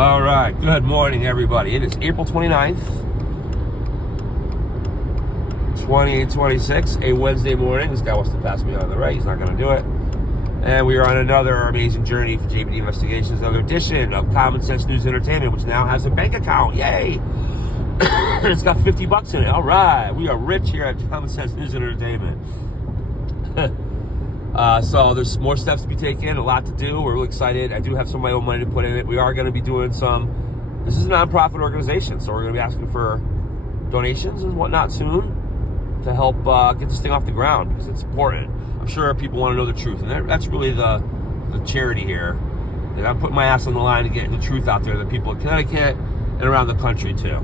All right, good morning, everybody. It is April 29th, 2026, a Wednesday morning. This guy wants to pass me on the right. He's not going to do it. And we are on another amazing journey for JBD Investigations, another edition of Common Sense News Entertainment, which now has a bank account. Yay! It's got $50 in it. All right, we are rich here at Common Sense News and Entertainment. So there's more steps to be taken, a lot to do. We're really excited. I do have some of my own money to put in it. We are going to be doing this is a nonprofit organization, so we're going to be asking for donations and whatnot soon to help get this thing off the ground, because it's important. I'm sure people want to know the truth, and that's really the charity here. And I'm putting my ass on the line to get the truth out there to the people in Connecticut and around the country too.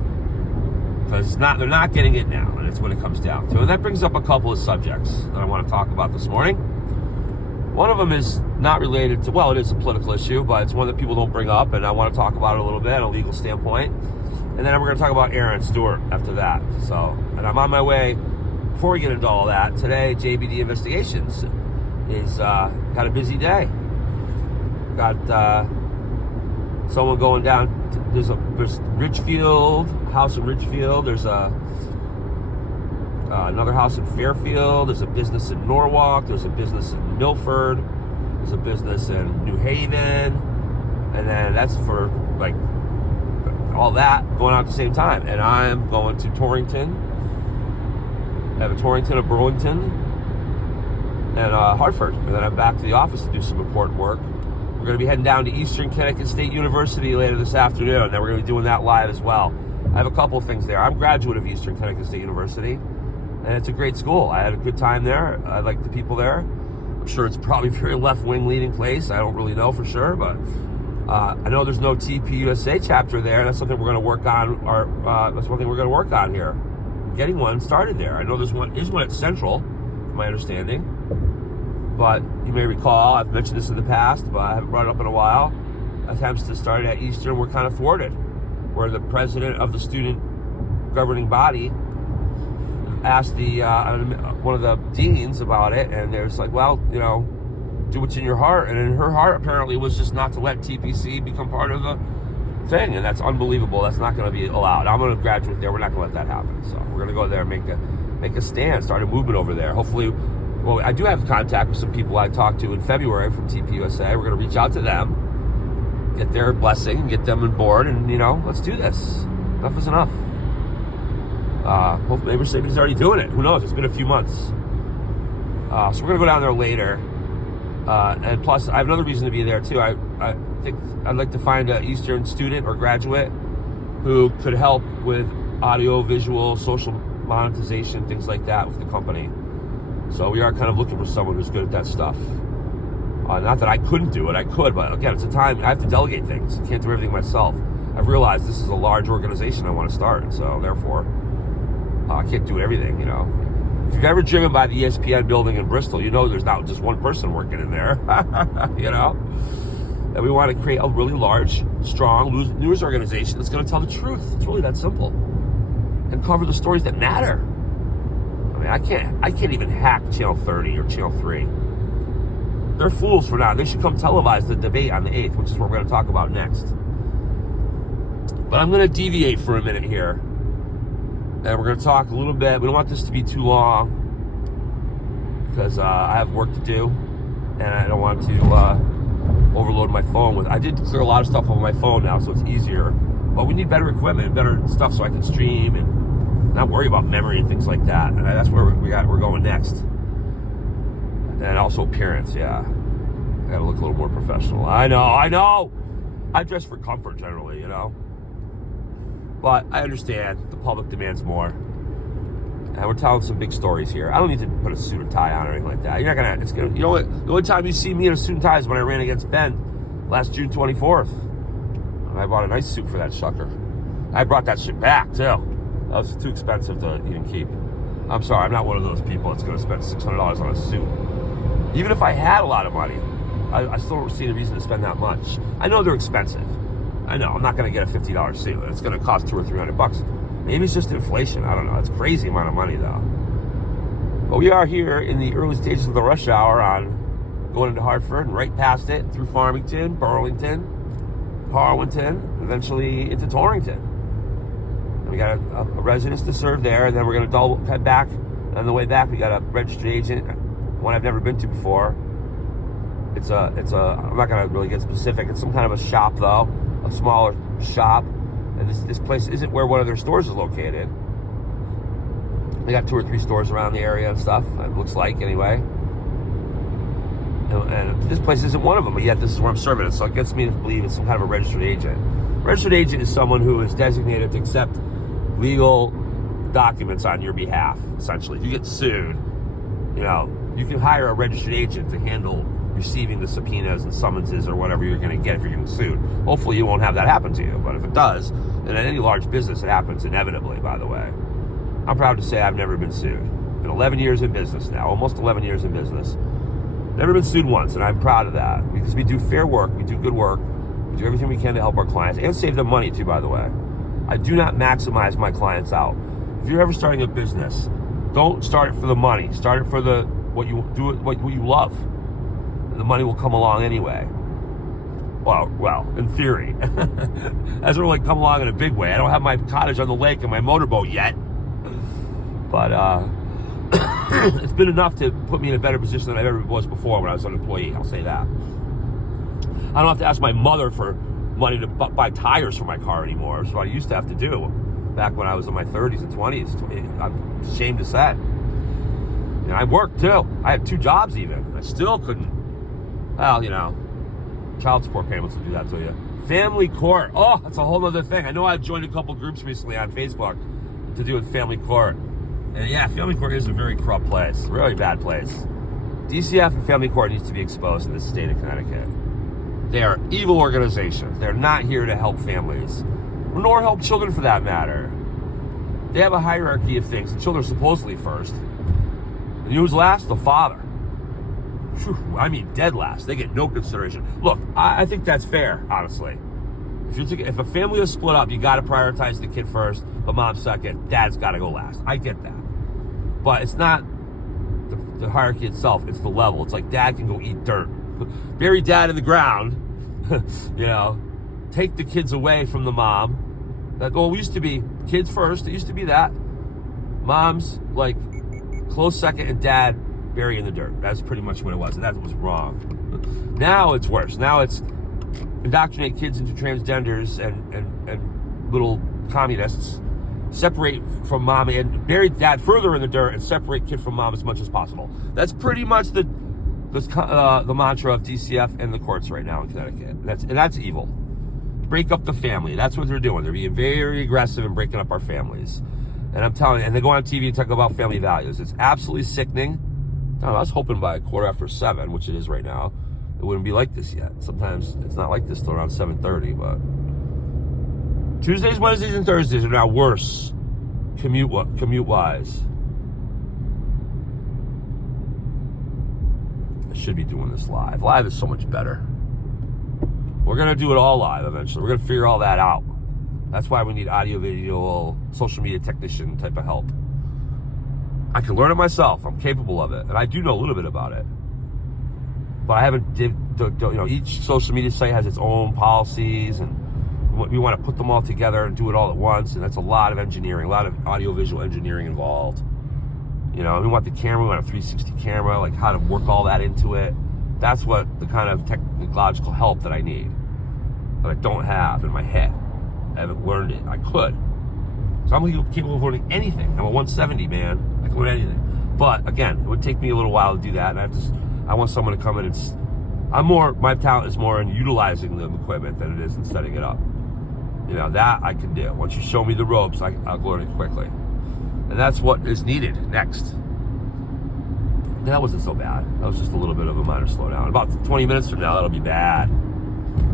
Because they're not getting it now, and it's what it comes down to. And that brings up a couple of subjects that I want to talk about this morning. One of them is not related to, well, it is a political issue, but it's one that people don't bring up, and I want to talk about it a little bit, a legal standpoint. And then we're going to talk about Aaron Stewart after that. And I'm on my way. Before we get into all that, today, JBD Investigations is got a busy day. Got someone going down. There's Ridgefield, house in Ridgefield. There's another house in Fairfield. There's a business in Norwalk. There's a business in Milford. There's a business in New Haven. And then that's for like all that going on at the same time. And I'm going to Torrington. I have a Torrington, a Burlington, and Hartford. And then I'm back to the office to do some important work. We're going to be heading down to Eastern Connecticut State University later this afternoon. And then we're going to be doing that live as well. I have a couple of things there. I'm a graduate of Eastern Connecticut State University, and it's a great school. I had a good time there. I like the people there. I'm sure it's probably a very left-wing leaning place. I don't really know for sure, but I know there's no TPUSA chapter there. That's something we're going to work on. That's one thing we're going to work on here. Getting one started there. I know there's one at Central, from my understanding. But you may recall, I've mentioned this in the past, but I haven't brought it up in a while. Attempts to start at Eastern were kind of thwarted, where the president of the student governing body asked one of the deans about it, and there's like, well, do what's in your heart. And in her heart, apparently, was just not to let TPC become part of the thing, and that's unbelievable. That's not going to be allowed. I'm going to graduate there. We're not going to let that happen. So we're going to go there and make a stand, start a movement over there. Hopefully, well, I do have contact with some people I talked to in February from TPUSA. We're going to reach out to them, get their blessing, get them on board, and let's do this. Enough is enough. Hopefully Mercedes already doing it. Who knows? It's been a few months. So we're going to go down there later. And plus, I have another reason to be there, too. I think I'd like to find an Eastern student or graduate who could help with audio, visual, social monetization, things like that with the company. So we are kind of looking for someone who's good at that stuff. Not that I couldn't do it. I could, but again, it's a time. I have to delegate things. I can't do everything myself. I've realized this is a large organization I want to start, so therefore, I can't do everything, If you've ever driven by the ESPN building in Bristol, there's not just one person working in there, And we want to create a really large, strong news organization that's going to tell the truth. It's really that simple. And cover the stories that matter. I mean, I can't even hack Channel 30 or Channel 3. They're fools for now. They should come televise the debate on the 8th, which is what we're going to talk about next. But I'm going to deviate for a minute here. And we're going to talk a little bit. We don't want this to be too long, because I have work to do, and I don't want to overload my phone with. I did clear a lot of stuff on my phone now, so it's easier. But we need better equipment, better stuff, so I can stream and not worry about memory and things like that. And that's where we're going next. And also appearance, yeah. I got to look a little more professional. I know. I dress for comfort generally, But I understand the public demands more. And we're telling some big stories here. I don't need to put a suit and tie on or anything like that. You're not gonna. It's gonna. The only time you see me in a suit and tie is when I ran against Ben last June 24th. And I bought a nice suit for that sucker. I brought that shit back too. That was too expensive to even keep. I'm sorry. I'm not one of those people that's gonna spend $600 on a suit. Even if I had a lot of money, I still don't see the reason to spend that much. I know they're expensive. I know, I'm not going to get a $50 suit. It's going to cost $200 or $300. Maybe it's just inflation. I don't know. It's a crazy amount of money, though. But we are here in the early stages of the rush hour on going into Hartford and right past it through Farmington, Burlington, Harlingen, eventually into Torrington. And we got a residence to serve there, and then we're going to double cut back. On the way back, we got a registered agent, one I've never been to before. It's a. I'm not going to really get specific. It's some kind of a shop, though, a smaller shop, and this place isn't where one of their stores is located. They got 2 or 3 stores around the area and stuff. It looks like, anyway. And this place isn't one of them, but yet this is where I'm serving it. So it gets me to believe it's some kind of a registered agent. Registered agent is someone who is designated to accept legal documents on your behalf, essentially. If you get sued, you can hire a registered agent to handle receiving the subpoenas and summonses or whatever you're going to get if you're getting sued. Hopefully you won't have that happen to you, but if it does, and in any large business it happens inevitably, by the way. I'm proud to say I've never been sued. Been 11 years in business now, almost 11 years in business. Never been sued once, and I'm proud of that because we do fair work, we do good work, we do everything we can to help our clients and save them money too, by the way. I do not maximize my clients out. If you're ever starting a business, don't start it for the money. Start it for what you love. And the money will come along anyway. Well, in theory. It hasn't really come along in a big way. I don't have my cottage on the lake and my motorboat yet. But it's been enough to put me in a better position than I ever was before when I was an employee. I'll say that. I don't have to ask my mother for money to buy tires for my car anymore. That's what I used to have to do back when I was in my 30s and 20s. I'm ashamed to say. And I worked too. I had 2 jobs even. I still couldn't. Well, child support payments will do that to you. Family court. Oh, that's a whole other thing. I know I've joined a couple groups recently on Facebook to do with family court. And yeah, family court is a very corrupt place. Really bad place. DCF and family court needs to be exposed in the state of Connecticut. They are evil organizations. They're not here to help families, nor help children for that matter. They have a hierarchy of things. The children are supposedly first. And who's last? The father. Whew, I mean, dead last. They get no consideration. Look, I think that's fair, honestly. If a family is split up, you got to prioritize the kid first, but mom second. Dad's got to go last. I get that. But it's not the hierarchy itself. It's the level. It's like dad can go eat dirt. Bury dad in the ground. Take the kids away from the mom. We used to be kids first. It used to be that. Mom's like close second and dad bury in the dirt. That's pretty much what it was. And that was wrong. Now it's worse. Now it's indoctrinate kids into transgenders and little communists. Separate from mom and bury dad further in the dirt and separate kid from mom as much as possible. That's pretty much the mantra of DCF and the courts right now in Connecticut. That's evil. Break up the family. That's what they're doing. They're being very aggressive in breaking up our families. And I'm telling you, and they go on TV and talk about family values. It's absolutely sickening. I was hoping by 7:15, which it is right now, it wouldn't be like this yet. Sometimes it's not like this till around 7:30, but Tuesdays, Wednesdays, and Thursdays are now worse commute-wise. I should be doing this live. Live is so much better. We're going to do it all live eventually. We're going to figure all that out. That's why we need audio, video, social media technician type of help. I can learn it myself. I'm capable of it. And I do know a little bit about it. But I haven't, each social media site has its own policies, and we want to put them all together and do it all at once. And that's a lot of engineering, a lot of audio-visual engineering involved. We want the camera, we want a 360 camera, like how to work all that into it. That's what the kind of technological help that I need, that I don't have in my head. I haven't learned it. I could. So I'm capable of learning anything. I'm a 170, man. I can learn anything. But again, it would take me a little while to do that. And I want someone to come in and my talent is more in utilizing the equipment than it is in setting it up. That I can do. Once you show me the ropes, I'll learn it quickly. And that's what is needed next. That wasn't so bad. That was just a little bit of a minor slowdown. About 20 minutes from now, that'll be bad.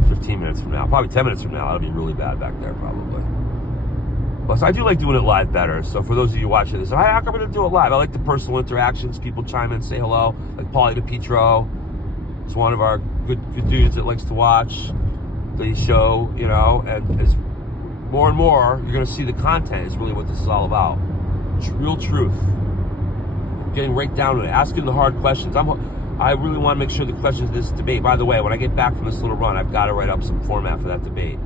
15 minutes from now, probably 10 minutes from now, that'll be really bad back there, probably. But so I do like doing it live better. So for those of you watching this, how come I'm going to do it live? I like the personal interactions. People chime in, say hello. Like Paulie DePietro. It's one of our good dudes that likes to watch the show, and as more and more, you're going to see the content is really what this is all about. Real truth. Getting right down to it, asking the hard questions. I'm I really want to make sure the questions of this debate, by the way, when I get back from this little run, I've got to write up some format for that debate.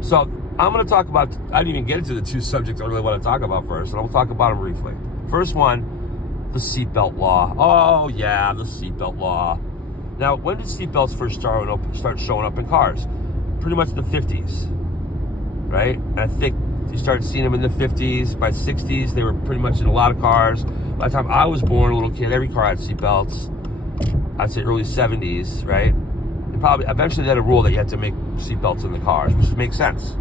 So I'm going to talk about, I didn't even get into the two subjects I really want to talk about first, and I'll talk about them briefly. First one, the seatbelt law. Oh yeah, the seatbelt law. Now, when did seatbelts first start showing up in cars? Pretty much the 50s, right? And I think you started seeing them in the 50s. By 60s, they were pretty much in a lot of cars. By the time I was born, a little kid, every car had seatbelts. I'd say early 70s, right? And probably eventually they had a rule that you had to make seatbelts in the cars, which makes sense.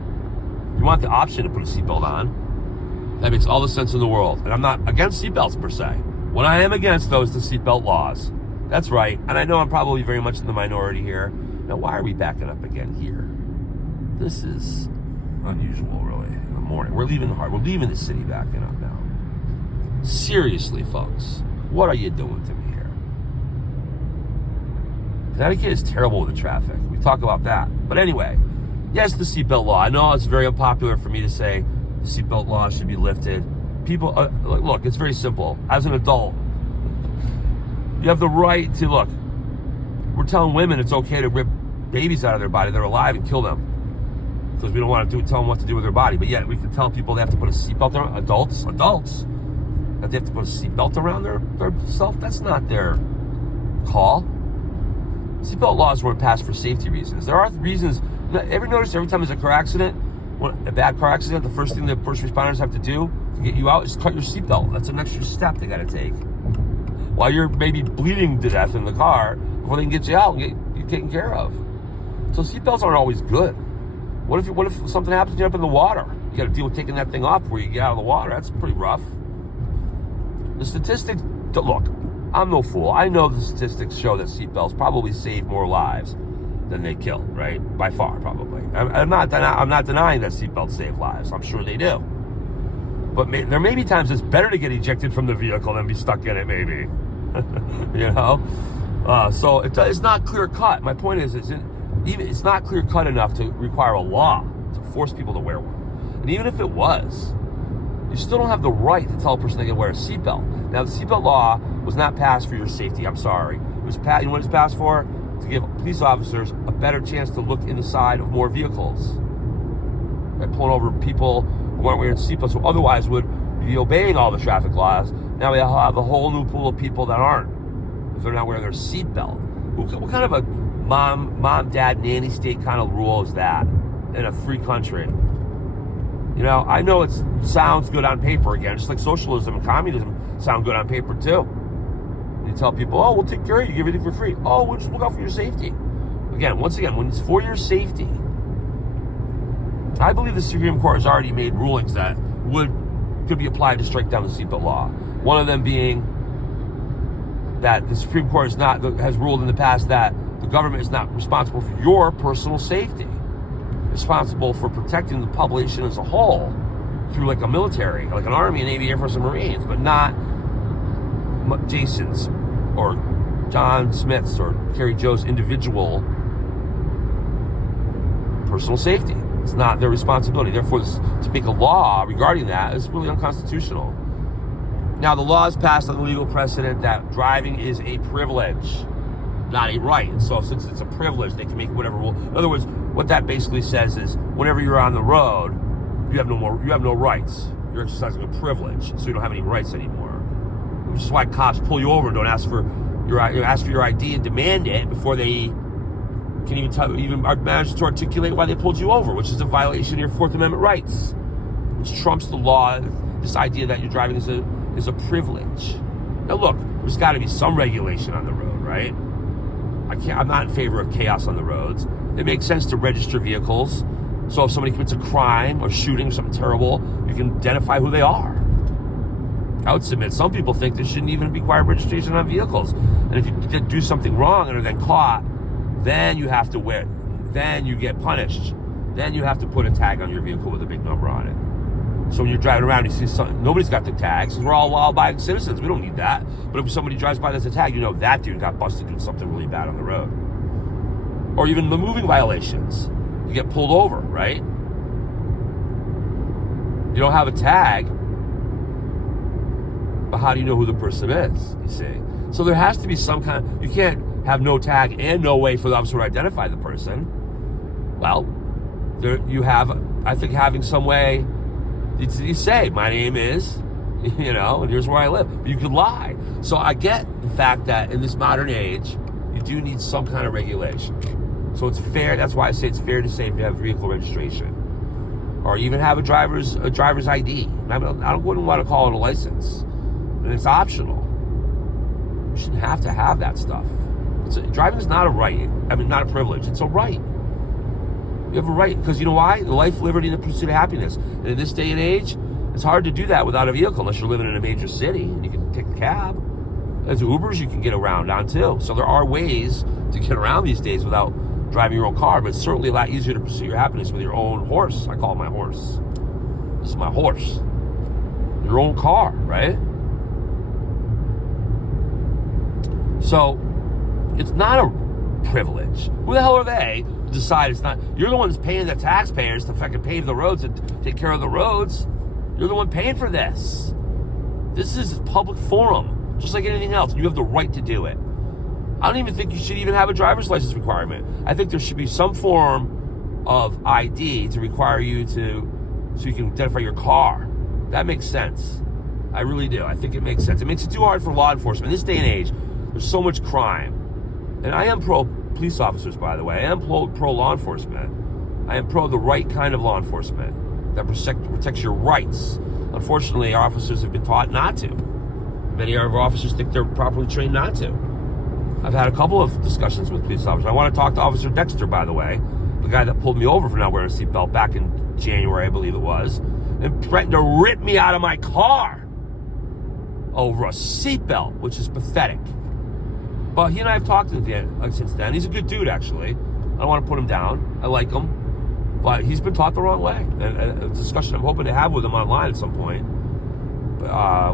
You want the option to put a seatbelt on. That makes all the sense in the world. And I'm not against seatbelts per se. What I am against, though, is the seatbelt laws. That's right. And I know I'm probably very much in the minority here. Now, why are we backing up again here? This is unusual, really, in the morning. We're leaving the city backing up now. Seriously, folks, what are you doing to me here? Connecticut is terrible with the traffic. We talk about that. But anyway, yes, the seatbelt law. I know it's very unpopular for me to say the seatbelt law should be lifted. People, look, it's very simple. As an adult, you have the right to, look, we're telling women it's okay to rip babies out of their body, they're alive, and kill them. Because we don't want to tell them what to do with their body. But yet we can tell people they have to put a seatbelt around, adults, that they have to put a seatbelt around their self. That's not their call. Seatbelt laws weren't passed for safety reasons. There are reasons. Ever notice every time there's a car accident, a bad car accident, the first thing the first responders have to do to get you out is cut your seatbelt. That's an extra step they got to take. While you're maybe bleeding to death in the car, before they can get you out and get you taken care of. So seatbelts aren't always good. What if something happens to you up in the water? You got to deal with taking that thing off before you get out of the water. That's pretty rough. The statistics, look, I'm no fool. I know the statistics show that seatbelts probably save more lives than they kill, right? By far, probably. I'm not denying that seatbelts save lives. I'm sure they do. But there may be times it's better to get ejected from the vehicle than be stuck in it, maybe. You know? So it's not clear cut. My point is, it's not clear cut enough to require a law to force people to wear one. And even if it was, you still don't have the right to tell a person they can wear a seatbelt. Now, the seatbelt law was not passed for your safety. I'm sorry. It was passed. You know what it's passed for? To give police officers a better chance to look in the side of more vehicles. By pulling over people who aren't wearing seatbelts, who otherwise would be obeying all the traffic laws. Now we have a whole new pool of people that aren't, if they're not wearing their seatbelt. What kind of a mom, dad, nanny state kind of rule is that in a free country? You know, I know it sounds good on paper again, just like socialism and communism sound good on paper too. You tell people, oh, we'll take care of you, give it for free. Oh, we'll just look out for your safety. Once again, when it's for your safety, I believe the Supreme Court has already made rulings that could be applied to strike down the seatbelt law. One of them being that the Supreme Court has ruled in the past that the government is not responsible for your personal safety. Responsible for protecting the population as a whole through like a military, like an Army, Navy, Air Force, and Marines, but not Jason's or John Smith's or Carrie Joe's individual personal safety. It's not their responsibility. Therefore, to make a law regarding that is really unconstitutional. Now, the law is passed on the legal precedent that driving is a privilege, not a right. And so since it's a privilege, they can make whatever rule. In other words, what that basically says is whenever you're on the road, you have no rights. You're exercising a privilege, so you don't have any rights anymore. Which is why cops pull you over and don't ask for your ID and demand it before they can even manage to articulate why they pulled you over, which is a violation of your Fourth Amendment rights, which trumps the law. This idea that you're driving is a privilege. Now look, there's got to be some regulation on the road, right? I'm not in favor of chaos on the roads. It makes sense to register vehicles, so if somebody commits a crime or shooting or something terrible, you can identify who they are. I would submit some people think there shouldn't even require registration on vehicles, and if you do something wrong and are then caught, then you have to then you get punished. Then you have to put a tag on your vehicle with a big number on it. So when you're driving around, you see something, nobody's got the tags, because we're all law-abiding citizens. We don't need that. But if somebody drives by that's a tag, you know that dude got busted doing something really bad on the road. Or even the moving violations. You get pulled over, right? You don't have a tag, but how do you know who the person is, you see? So there has to be some kind, you can't have no tag and no way for the officer to identify the person. Well, there you have, I think, having some way, you say, my name is, and here's where I live. But you could lie. So I get the fact that in this modern age, you do need some kind of regulation. So it's fair, that's why I say it's fair to say if you have vehicle registration. Or even have a driver's ID. I wouldn't want to call it a license. And it's optional. You shouldn't have to have that stuff. Driving is not a right. Not a privilege. It's a right. You have a right, because you know why? The life, liberty, and the pursuit of happiness. And in this day and age, it's hard to do that without a vehicle unless you're living in a major city and you can take a cab. There's Ubers you can get around on too. So there are ways to get around these days without driving your own car, but it's certainly a lot easier to pursue your happiness with your own horse. I call it my horse. This is my horse. Your own car, right? So it's not a privilege. Who the hell are they to decide it's not? You're the ones paying the taxpayers to fucking pave the roads and take care of the roads. You're the one paying for this. This is a public forum, just like anything else. You have the right to do it. I don't even think you should even have a driver's license requirement. I think there should be some form of ID to require you so you can identify your car. That makes sense. I really do. I think it makes sense. It makes it too hard for law enforcement. In this day and age, there's so much crime. And I am pro police officers, by the way. I am pro law enforcement. I am pro the right kind of law enforcement that protects your rights. Unfortunately, our officers have been taught not to. Many of our officers think they're properly trained not to. I've had a couple of discussions with police officers. I want to talk to Officer Dexter, by the way, the guy that pulled me over for not wearing a seatbelt back in January, I believe it was, and threatened to rip me out of my car over a seatbelt, which is pathetic. But he and I have talked since then. He's a good dude, actually. I don't want to put him down. I like him. But he's been taught the wrong way. And a discussion I'm hoping to have with him online at some point.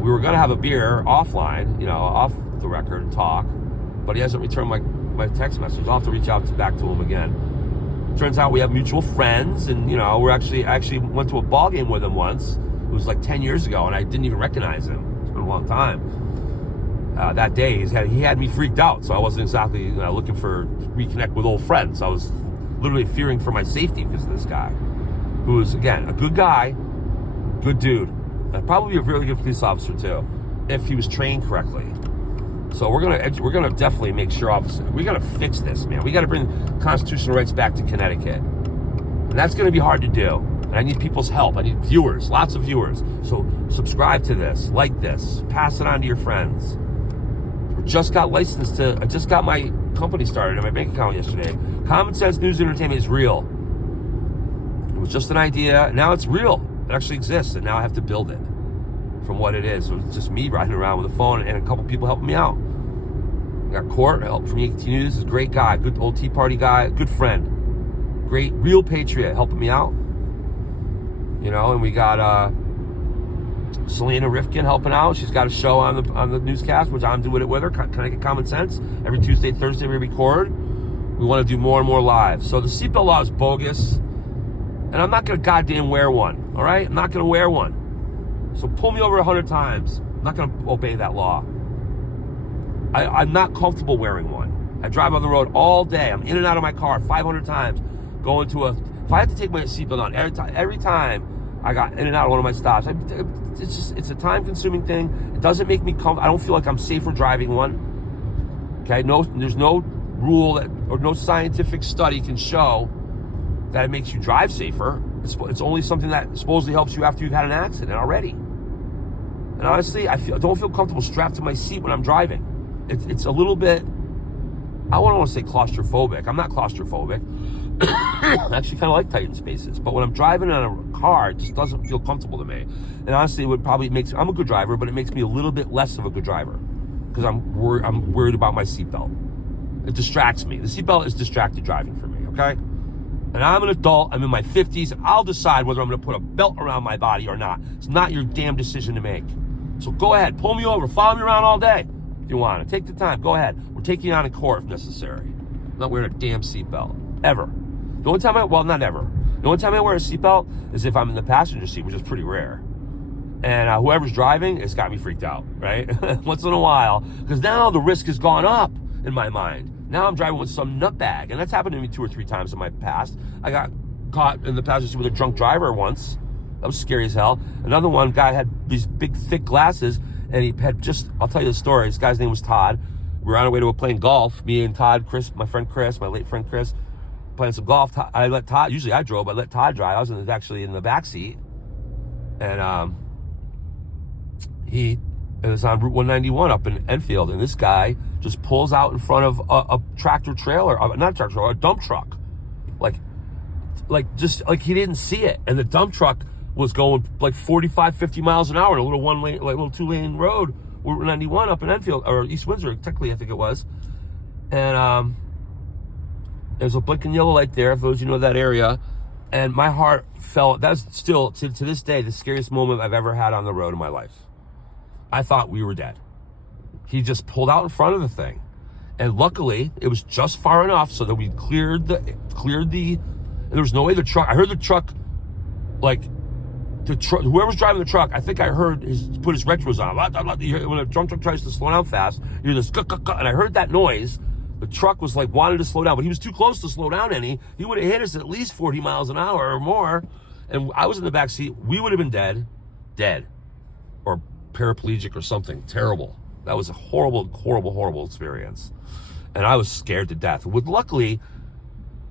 We were going to have a beer offline, off the record and talk. But he hasn't returned my text message. I'll have to reach out back to him again. Turns out we have mutual friends, and I actually went to a ball game with him once. It was like 10 years ago, and I didn't even recognize him. It's been a long time. That day, he had me freaked out, so I wasn't exactly looking for reconnect with old friends. I was literally fearing for my safety because of this guy, who is, again, a good guy, good dude, and probably a really good police officer too, if he was trained correctly. So we're gonna definitely make sure, we gotta fix this, man. We gotta bring constitutional rights back to Connecticut, and that's gonna be hard to do. And I need people's help. I need viewers, lots of viewers. So subscribe to this, like this, pass it on to your friends. I just got my company started in my bank account yesterday. Common Sense News and Entertainment is real. It was just an idea. Now it's real. It actually exists, and now I have to build it from what it is. So it's just me riding around with a phone and a couple people helping me out. I got Court help from ET News. Is a great guy, good old Tea Party guy, good friend, great real patriot helping me out. And we got Selena Rifkin helping out. She's got a show on the newscast, which I'm doing it with her. Connecticut Common Sense. Every Tuesday, Thursday we record. We want to do more and more live. So the seatbelt law is bogus, and I'm not going to goddamn wear one. All right, I'm not going to wear one. So pull me over 100 times. I'm not going to obey that law. I'm not comfortable wearing one. I drive on the road all day. I'm in and out of my car 500 times. If I have to take my seatbelt on every time I got in and out of one of my stops, it's a time-consuming thing. It doesn't make me comfortable. I don't feel like I'm safer driving one. Okay, there's no rule or no scientific study can show that it makes you drive safer. It's only something that supposedly helps you after you've had an accident already. And honestly, I don't feel comfortable strapped to my seat when I'm driving. It's a little bit, I don't want to say claustrophobic. I'm not claustrophobic. I actually kind of like tight spaces. But when I'm driving in a car, it just doesn't feel comfortable to me. And honestly, it would probably I'm a good driver, but it makes me a little bit less of a good driver because I'm worried about my seatbelt. It distracts me. The seatbelt is distracted driving for me, okay? And I'm an adult. I'm in my 50s. I'll decide whether I'm going to put a belt around my body or not. It's not your damn decision to make. So go ahead. Pull me over. Follow me around all day if you want to. Take the time. Go ahead. We're taking you on in court if necessary. I'm not wearing a damn seatbelt. Ever. The only time not ever. The only time I wear a seatbelt is if I'm in the passenger seat, which is pretty rare. And whoever's driving, it's got me freaked out, right? Once in a while, because now the risk has gone up in my mind. Now I'm driving with some nutbag, and that's happened to me 2 or 3 times in my past. I got caught in the passenger seat with a drunk driver once. That was scary as hell. Another one, guy had these big, thick glasses, and he had I'll tell you the story. This guy's name was Todd. We were on our way to playing golf. Me and Todd, Chris, my late friend Chris, playing some golf. I let Todd, usually I drove, I let Todd drive. I was actually in the back seat. And it was on Route 191 up in Enfield, and this guy just pulls out in front of a tractor trailer, not a tractor trailer, a dump truck. Just like he didn't see it. And the dump truck was going like 45, 50 miles an hour in a little 2-lane road, Route 91 up in Enfield, or East Windsor, technically, I think it was. And there's a blinking yellow light there, for those of you know that area. And my heart fell. That's still, to this day, the scariest moment I've ever had on the road in my life. I thought we were dead. He just pulled out in front of the thing. And luckily, it was just far enough so that we cleared the, and there was no way the truck, I heard the truck, whoever's driving the truck, I think I heard put his retros on. When a drunk truck tries to slow down fast, you hear this, and I heard that noise. The truck was wanted to slow down, but he was too close to slow down any. He would have hit us at least 40 miles an hour or more. And I was in the back seat. We would have been dead, or paraplegic or something terrible. That was a horrible, horrible, horrible experience. And I was scared to death. Luckily,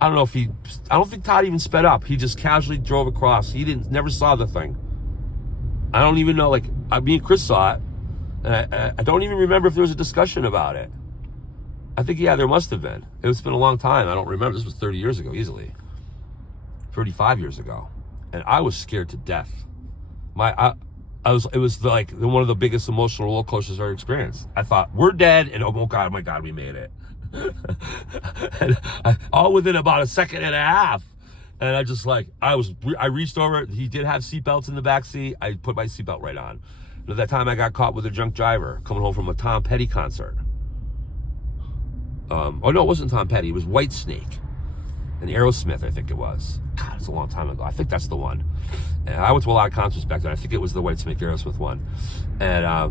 I don't think Todd even sped up. He just casually drove across. He never saw the thing. I don't even know, me and Chris saw it. And I don't even remember if there was a discussion about it. I think, yeah, there must have been. It's been a long time. I don't remember. This was 30 years ago, easily. 35 years ago. And I was scared to death. It was like one of the biggest emotional roller coasters I've ever experienced. I thought, we're dead, and oh my God, we made it. And all within about a second and a half. And I reached over. He did have seatbelts in the back seat. I put my seatbelt right on. And at that time, I got caught with a drunk driver coming home from a Tom Petty concert. No, it wasn't Tom Petty. It was Whitesnake and Aerosmith, I think it was. God, it's a long time ago. I think that's the one. And I went to a lot of concerts back then. I think it was the Whitesnake Aerosmith one. And I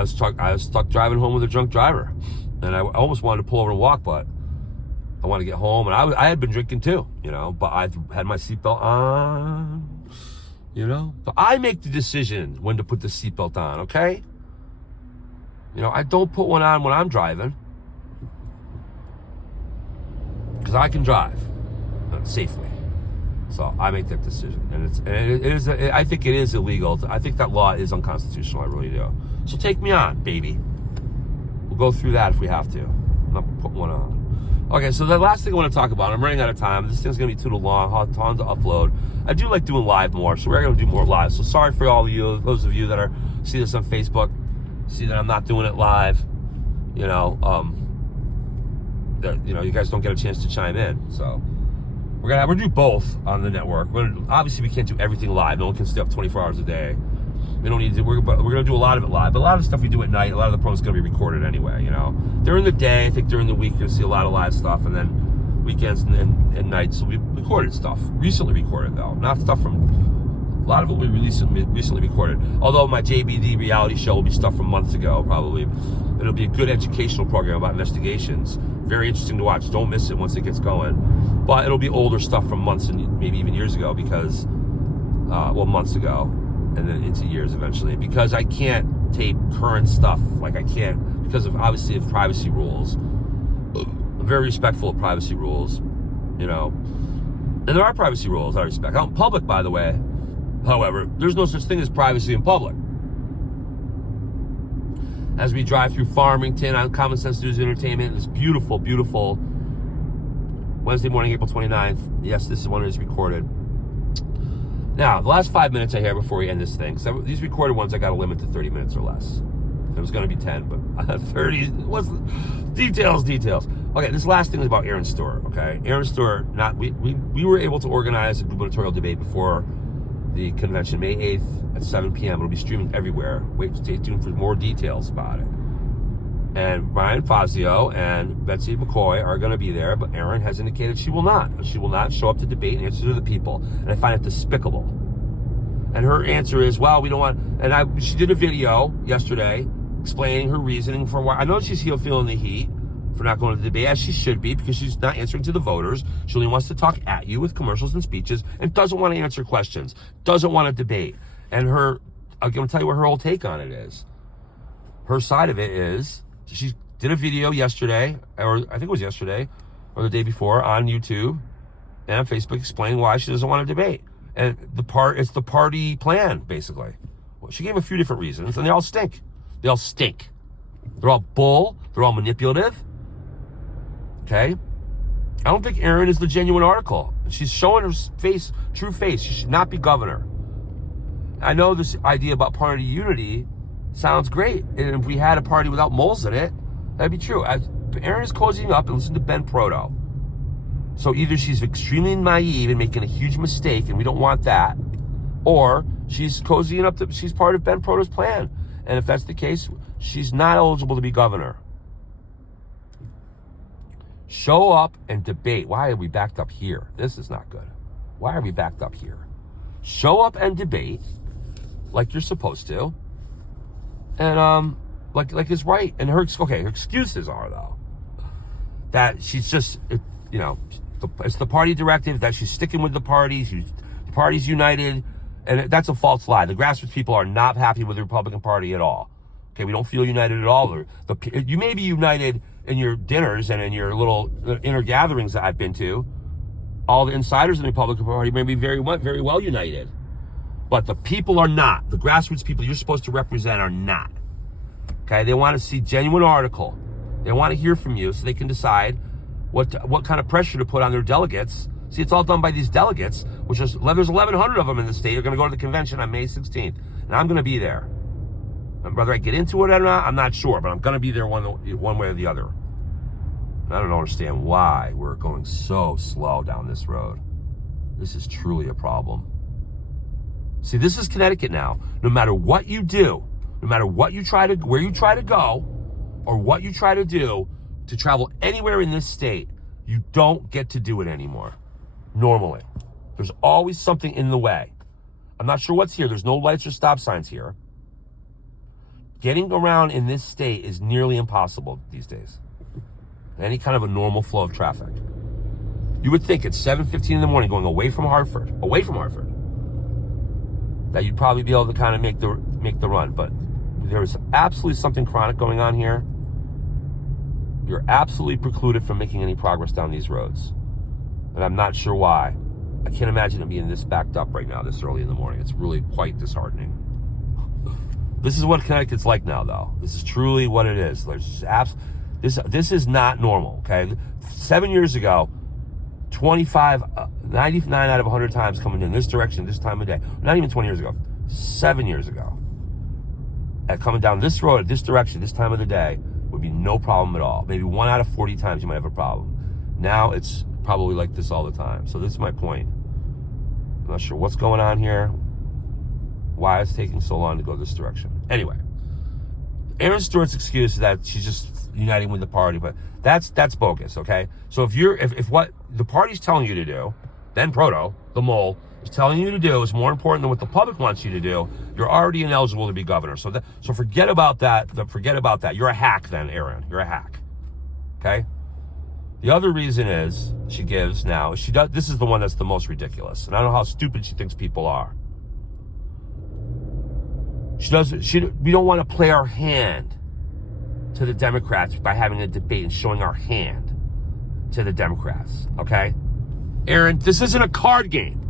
was stuck driving home with a drunk driver, and I almost wanted to pull over and walk, but I wanted to get home, and I had been drinking too, but I had my seatbelt on, But I make the decision when to put the seatbelt on, okay? I don't put one on when I'm driving, because I can drive safely. So I make that decision, and I think it is illegal. I think that law is unconstitutional. I really do. So take me on, baby. We'll go through that if we have to. I'm not putting one on. Okay, so the last thing I want to talk about, I'm running out of time. This thing's going to be too long, ton to upload. I do like doing live more, so we're going to do more live. So sorry for all of you, those of you that see this on Facebook, see that I'm not doing it live. You guys don't get a chance to chime in. So we're gonna do both on the network. Obviously, we can't do everything live. No one can stay up 24 hours a day. We don't need to. We're gonna do a lot of it live, but a lot of the stuff we do at night, a lot of the promos gonna be recorded anyway. During the day, I think during the week you'll see a lot of live stuff, and then weekends and nights we recorded stuff. Recently recorded though, not stuff from. A lot of it we recently recorded. Although my JBD reality show will be stuff from months ago, probably. It'll be a good educational program about investigations. Very interesting to watch. Don't miss it once it gets going. But it'll be older stuff from months and maybe even years ago because, months ago, and then into years eventually. Because I can't tape current stuff. I can't, because of privacy rules. I'm very respectful of privacy rules, And there are privacy rules I respect. Out in public, by the way, however, there's no such thing as privacy in public. As we drive through Farmington on Common Sense News and Entertainment, this beautiful, beautiful Wednesday morning, April 29th. Yes, this one is recorded. Now, the last 5 minutes I hear before we end this thing, so these recorded ones I got to limit to 30 minutes or less. It was going to be 10, but 30, what's details. Okay, this last thing is about Aaron Stewart, okay? Aaron Stewart, we were able to organize a gubernatorial debate before the convention, May 8th at 7 p.m. It'll be streaming everywhere. Stay tuned for more details about it. And Brian Fazio and Betsy McCoy are going to be there, but Aaron has indicated she will not. She will not show up to debate and answer to the people. And I find it despicable. And her answer is, well, we don't want, and she did a video yesterday explaining her reasoning for why. I know she's feeling the heat for not going to the debate, as she should be, because she's not answering to the voters. She only wants to talk at you with commercials and speeches and doesn't want to answer questions, doesn't want to debate. And I'm going to tell you what her whole take on it is. Her side of it is, she did a video yesterday, or I think it was yesterday, or the day before, on YouTube and on Facebook, explaining why she doesn't want to debate. And it's the party plan, basically. Well, she gave a few different reasons, and they all stink. They all stink. They're all bull. They're all manipulative. Okay? I don't think Erin is the genuine article. She's showing her face, true face. She should not be governor. I know this idea about party unity sounds great. And if we had a party without moles in it, that'd be true. Erin is cozying up and listening to Ben Proto. So either she's extremely naive and making a huge mistake, and we don't want that, or she's cozying up she's part of Ben Proto's plan. And if that's the case, she's not eligible to be governor. Show up and debate. Why are we backed up here? This is not good. Why are we backed up here? Show up and debate like you're supposed to. And like is right. And her excuses are, though, that she's just, it's the party directive, that she's sticking with the party. The party's united. And that's a false lie. The grassroots people are not happy with the Republican Party at all. Okay, we don't feel united at all. You may be united in your dinners and in your little inner gatherings that I've been to. All the insiders in the Republican Party may be very well united. But the people are not. The grassroots people you're supposed to represent are not. Okay, they want to see genuine article. They want to hear from you so they can decide what kind of pressure to put on their delegates. See, it's all done by these delegates, which is, there's 1,100 of them in the state. They're going to go to the convention on May 16th. And I'm going to be there. And whether I get into it or not, I'm not sure, but I'm going to be there one way or the other. And I don't understand why we're going so slow down this road. This is truly a problem. See, this is Connecticut now. No matter what you do, no matter what you try to, where you try to go, or what you try to do to travel anywhere in this state, you don't get to do it anymore. Normally. There's always something in the way. I'm not sure what's here. There's no lights or stop signs here. Getting around in this state is nearly impossible these days. Any kind of a normal flow of traffic. You would think at 7:15 in the morning, going away from Hartford, that you'd probably be able to kind of make the run. But there's absolutely something chronic going on here. You're absolutely precluded from making any progress down these roads. And I'm not sure why. I can't imagine it being this backed up right now, this early in the morning. It's really quite disheartening. This is what Connecticut's like now, though. This is truly what it is. This is not normal, okay? 7 years ago, 99 out of 100 times coming in this direction, this time of day. Not even 20 years ago. 7 years ago. And coming down this road, this direction, this time of the day, would be no problem at all. Maybe 1 out of 40 times you might have a problem. Now it's probably like this all the time. So this is my point. I'm not sure what's going on here, why it's taking so long to go this direction. Anyway, Erin Stewart's excuse is that she's just uniting with the party, but that's bogus, okay? So if what the party's telling you to do, then Proto, the mole, is telling you to do is more important than what the public wants you to do, you're already ineligible to be governor. So forget about that. Forget about that. You're a hack then, Erin. You're a hack. Okay? The other reason is she gives now, this is the one that's the most ridiculous. And I don't know how stupid she thinks people are. We don't want to play our hand to the Democrats by having a debate and showing our hand to the Democrats. Okay? Erin, this isn't a card game.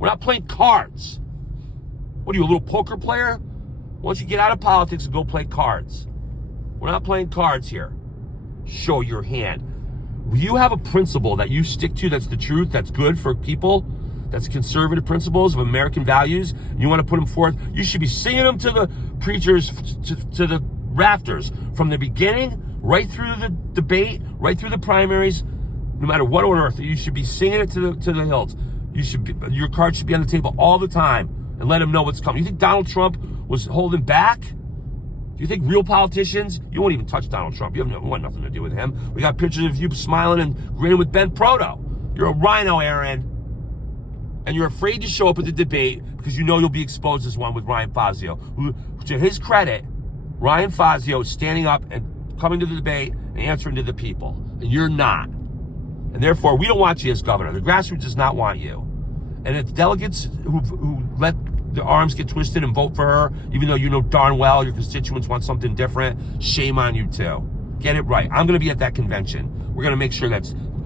We're not playing cards. What are you, a little poker player? Why don't you get out of politics and go play cards? We're not playing cards here. Show your hand. You have a principle that you stick to that's the truth, that's good for people, that's conservative principles of American values. You want to put them forth. You should be singing them to the preachers, to the rafters, from the beginning, right through the debate, right through the primaries, no matter what on earth. You should be singing it to the hills. Your card should be on the table all the time and let them know what's coming. You think Donald Trump was holding back? Do you think real politicians, you won't even touch Donald Trump. You want nothing to do with him. We got pictures of you smiling and grinning with Ben Proto. You're a rhino, Erin. And you're afraid to show up at the debate because you know you'll be exposed as one with Ryan Fazio. Who, to his credit, Ryan Fazio is standing up and coming to the debate and answering to the people. And you're not. And therefore, we don't want you as governor. The grassroots does not want you. And if delegates who let their arms get twisted and vote for her, even though you know darn well your constituents want something different, shame on you too. Get it right. I'm going to be at that convention. We're going to make sure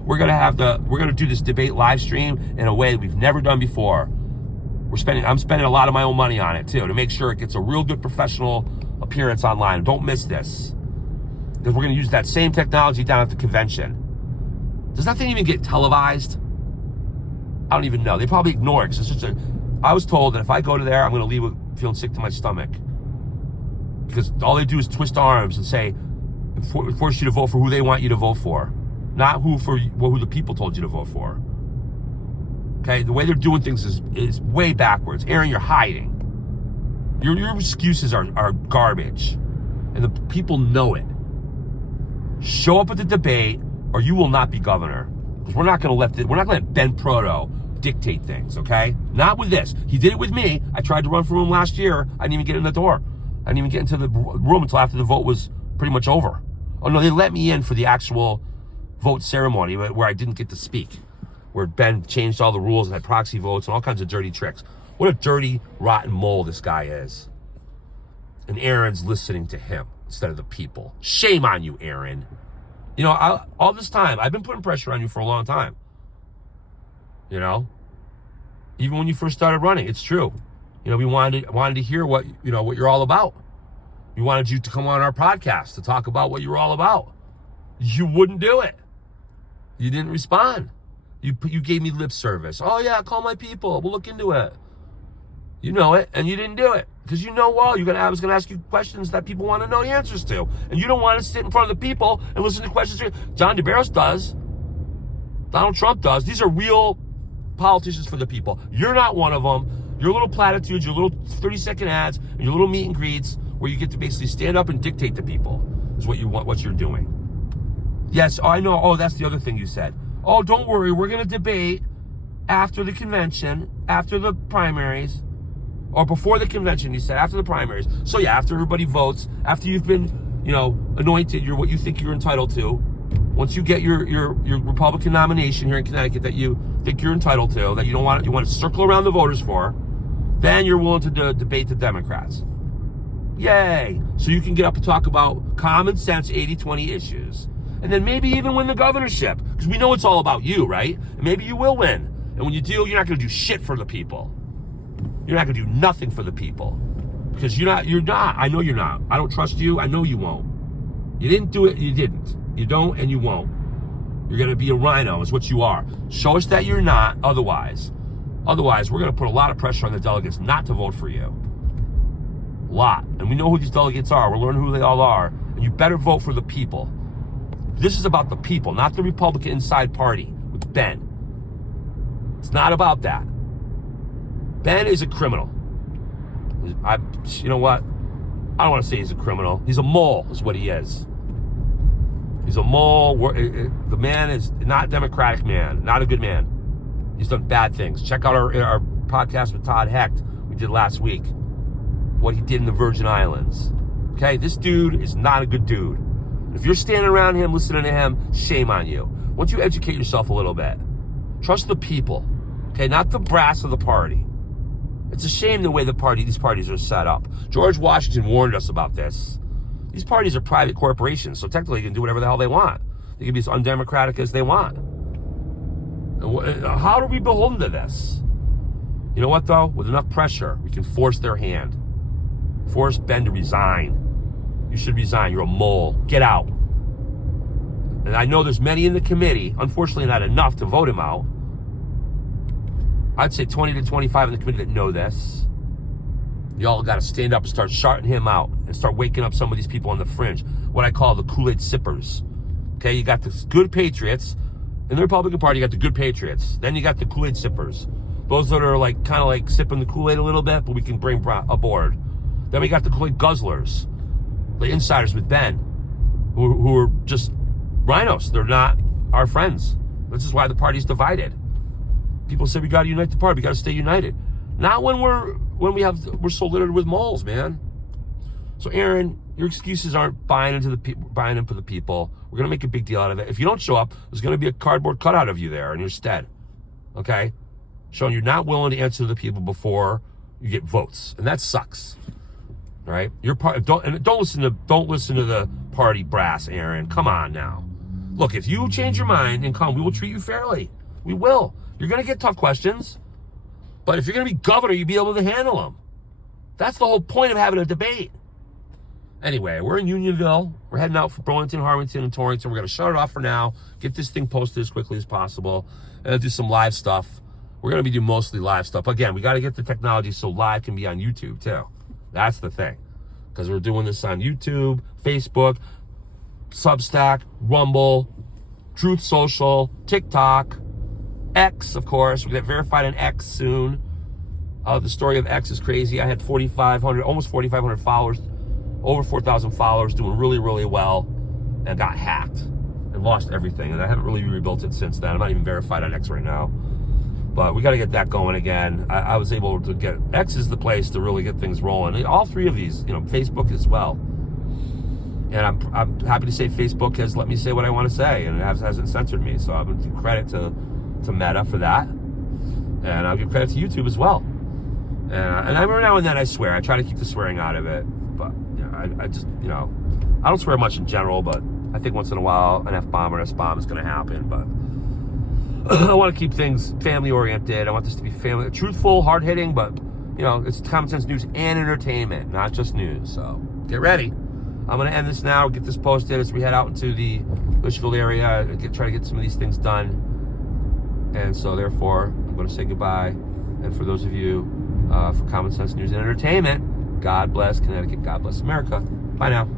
we're going to do this debate live stream in a way that we've never done before. I'm spending a lot of my own money on it too, to make sure it gets a real good professional appearance online. Don't miss this. Because we're going to use that same technology down at the convention. Does that thing even get televised? I don't even know. They probably ignore it. I was told that if I go to there, I'm going to leave feeling sick to my stomach. Because all they do is twist arms and say, force you to vote for who they want you to vote for. Not who the people told you to vote for. Okay? The way they're doing things is way backwards. Aaron, you're hiding. Your excuses are garbage. And the people know it. Show up at the debate, or you will not be governor. Because we're not going to let Ben Proto dictate things, okay? Not with this. He did it with me. I tried to run for him last year. I didn't even get in the door. I didn't even get into the room until after the vote was pretty much over. Oh no, they let me in for the actual vote ceremony where I didn't get to speak, where Ben changed all the rules and had proxy votes and all kinds of dirty tricks. What a dirty, rotten mole this guy is. And Aaron's listening to him instead of the people. Shame on you, Aaron. You know, all this time, I've been putting pressure on you for a long time. You know? Even when you first started running, it's true. You know, we wanted to hear what you're all about. We wanted you to come on our podcast to talk about what you're all about. You wouldn't do it. You didn't respond. You gave me lip service. Oh yeah, call my people. We'll look into it. You know it, and you didn't do it. Because you know well, I was going to ask you questions that people want to know the answers to. And you don't want to sit in front of the people and listen to questions. John DeBarros does. Donald Trump does. These are real politicians for the people. You're not one of them. Your little platitudes, your little 30-second ads, and your little meet and greets where you get to basically stand up and dictate to people is what you're doing. Yes, I know. Oh, that's the other thing you said. Oh, don't worry. We're going to debate after the convention, after the primaries. Or before the convention, you said, after the primaries. So yeah, after everybody votes, after you've been, anointed, you're what you think you're entitled to. Once you get your Republican nomination here in Connecticut that you think you're entitled to, that you want to circle around the voters for, then you're willing to debate the Democrats. Yay! So you can get up and talk about common sense 80-20 issues. And then maybe even win the governorship. Because we know it's all about you, right? And maybe you will win. And when you do, you're not going to do shit for the people. You're not going to do nothing for the people. Because you're not. I know you're not. I don't trust you. I know you won't. You didn't do it. You didn't. You don't and you won't. You're going to be a rhino is what you are. Show us that you're not. Otherwise, we're going to put a lot of pressure on the delegates not to vote for you. A lot. And we know who these delegates are. We're learning who they all are. And you better vote for the people. This is about the people, not the Republican inside party with Ben. It's not about that. Ben is a criminal. You know what? I don't want to say he's a criminal. He's a mole is what he is. He's a mole. The man is not a democratic man, not a good man. He's done bad things. Check out our podcast with Todd Hecht we did last week. What he did in the Virgin Islands. Okay? This dude is not a good dude. If you're standing around him, listening to him, shame on you. Once you educate yourself a little bit, trust the people. Okay? Not the brass of the party. It's a shame the way these parties are set up. George Washington warned us about this. These parties are private corporations, so technically they can do whatever the hell they want. They can be as undemocratic as they want. How are we beholden to this? You know what, though? With enough pressure, we can force their hand. Force Ben to resign. You should resign. You're a mole. Get out. And I know there's many in the committee, unfortunately not enough to vote him out. I'd say 20 to 25 in the committee that know this. Y'all got to stand up and start shouting him out and start waking up some of these people on the fringe. What I call the Kool-Aid sippers. Okay, you got the good patriots. In the Republican Party, you got the good patriots. Then you got the Kool-Aid sippers. Those that are kind of sipping the Kool-Aid a little bit, but we can bring aboard. Then we got the Kool-Aid guzzlers. The insiders with Ben. Who are just rhinos. They're not our friends. This is why the party's divided. People say we got to unite the party. We got to stay united. Not when we're so littered with moles, man. So Aaron, your excuses aren't buying into the people. We're gonna make a big deal out of it. If you don't show up, there's gonna be a cardboard cutout of you there in your stead. Okay, showing you're not willing to answer to the people before you get votes, and that sucks. All right, don't listen to the party brass, Aaron. Come on now. Look, if you change your mind and come, we will treat you fairly. We will. You're gonna get tough questions, but if you're gonna be governor, you'll be able to handle them. That's the whole point of having a debate. Anyway, we're in Unionville. We're heading out for Burlington, Harwinton, and Torrington. We're going to shut it off for now, get this thing posted as quickly as possible, and do some live stuff. We're going to be doing mostly live stuff. Again, we got to get the technology so live can be on YouTube, too. That's the thing. Because we're doing this on YouTube, Facebook, Substack, Rumble, Truth Social, TikTok, X, of course. We get verified on X soon. The story of X is crazy. I had almost 4,500 followers. Over 4,000 followers, doing really, really well, and got hacked and lost everything. And I haven't really rebuilt it since then. I'm not even verified on X right now. But we got to get that going again. I was able to get, X is the place to really get things rolling. All three of these, Facebook as well. And I'm happy to say Facebook has let me say what I want to say, and it hasn't censored me. So I'm going to give credit to Meta for that. And I'll give credit to YouTube as well. And every now and then I swear. I try to keep the swearing out of it. But I just, I don't swear much in general, but I think once in a while an F-bomb or an S-bomb is going to happen. But I want to keep things family-oriented. I want this to be family, truthful, hard-hitting, but, it's common sense news and entertainment, not just news. So get ready. I'm going to end this now, get this posted as we head out into the Litchfield area, try to get some of these things done. And so, therefore, I'm going to say goodbye. And for those of you for Common Sense News and Entertainment, God bless Connecticut. God bless America. Bye now.